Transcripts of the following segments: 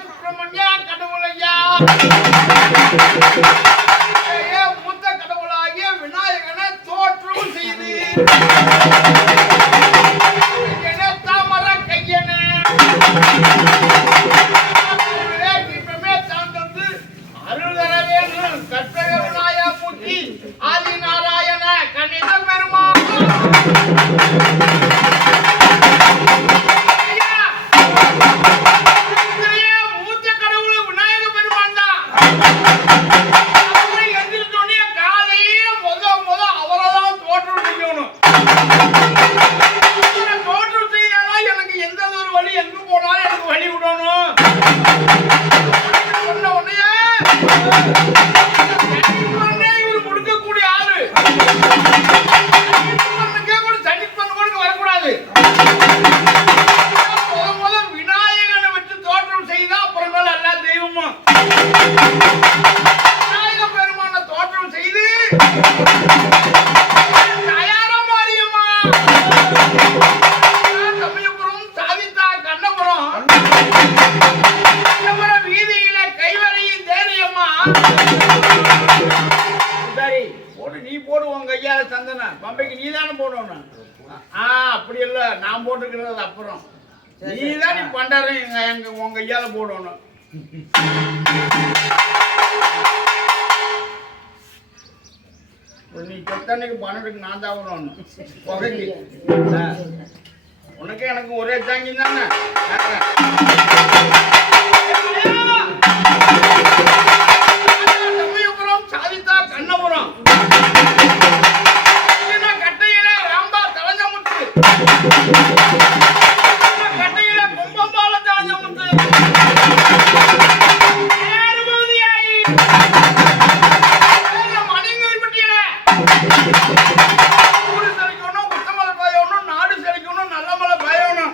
சுப்பிரமணியா கடவுளையா மூத்த கடவுளாகிய விநாயகனை தோற்றம் செய்து தாமர கையனே சார்ந்தது அருள் தர வேணும் கற்பக விநாயக மூர்த்தி ஆதி நாராயண கணித பெருமா நீ போடுவோம் கையால சந்தன பம்பைக்கு நீ தானே போடணும். அப்படி இல்ல நான் போட்டுக்கிறது அப்புறம் நீதான் நீ பண்டாரம் எங்க உங்க கையால போடணும். நீ சொத்தன்னைக்கு 12க்கு நான் தான் விடணும் புகைக்கு. உனக்கு எனக்கு ஒரே தாங்கி தானே. சாதித்தா கண்ணபுரம் கட்டையில ராம்பா தலஞ்சமுத்து கட்டையில கும்பம்பால தலஞ்சமுத்து மணிங்கள் பட்டியல ஊரு செழிக்கணும் உத்தமலை பயணும் நாடு செழிக்கணும் நல்ல மலை பயணும்.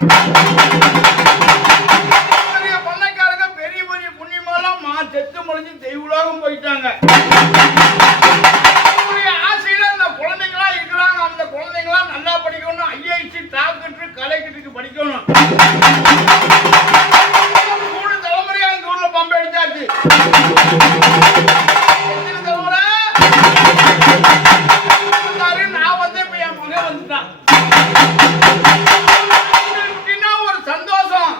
பெரிய பண்ணைக்காரங்க பெரிய பெரிய புண்ணியமெல்லாம் செத்து முடிஞ்சு தெய்வலோகம் போயிட்டாங்க. நல்லா படிக்கணும். ஐஐடி டாக்டர் கலைக்கிட்டு படிக்கணும். 3 தலைமுறையா இந்த ஊர்ல பம்பை அடிச்சாச்சு. நான் வந்து இப்ப என் மகன் வந்துட்டான். ஒரு சந்தோஷம்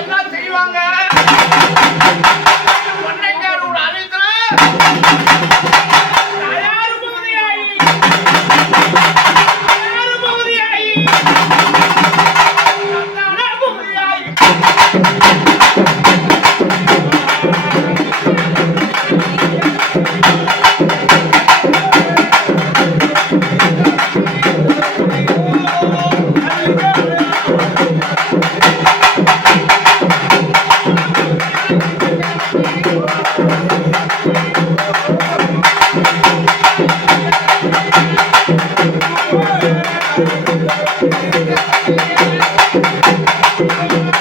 எல்லாம் செய்வாங்க. பண்ணைக்கார ஒரு அழைத்துல Thank you.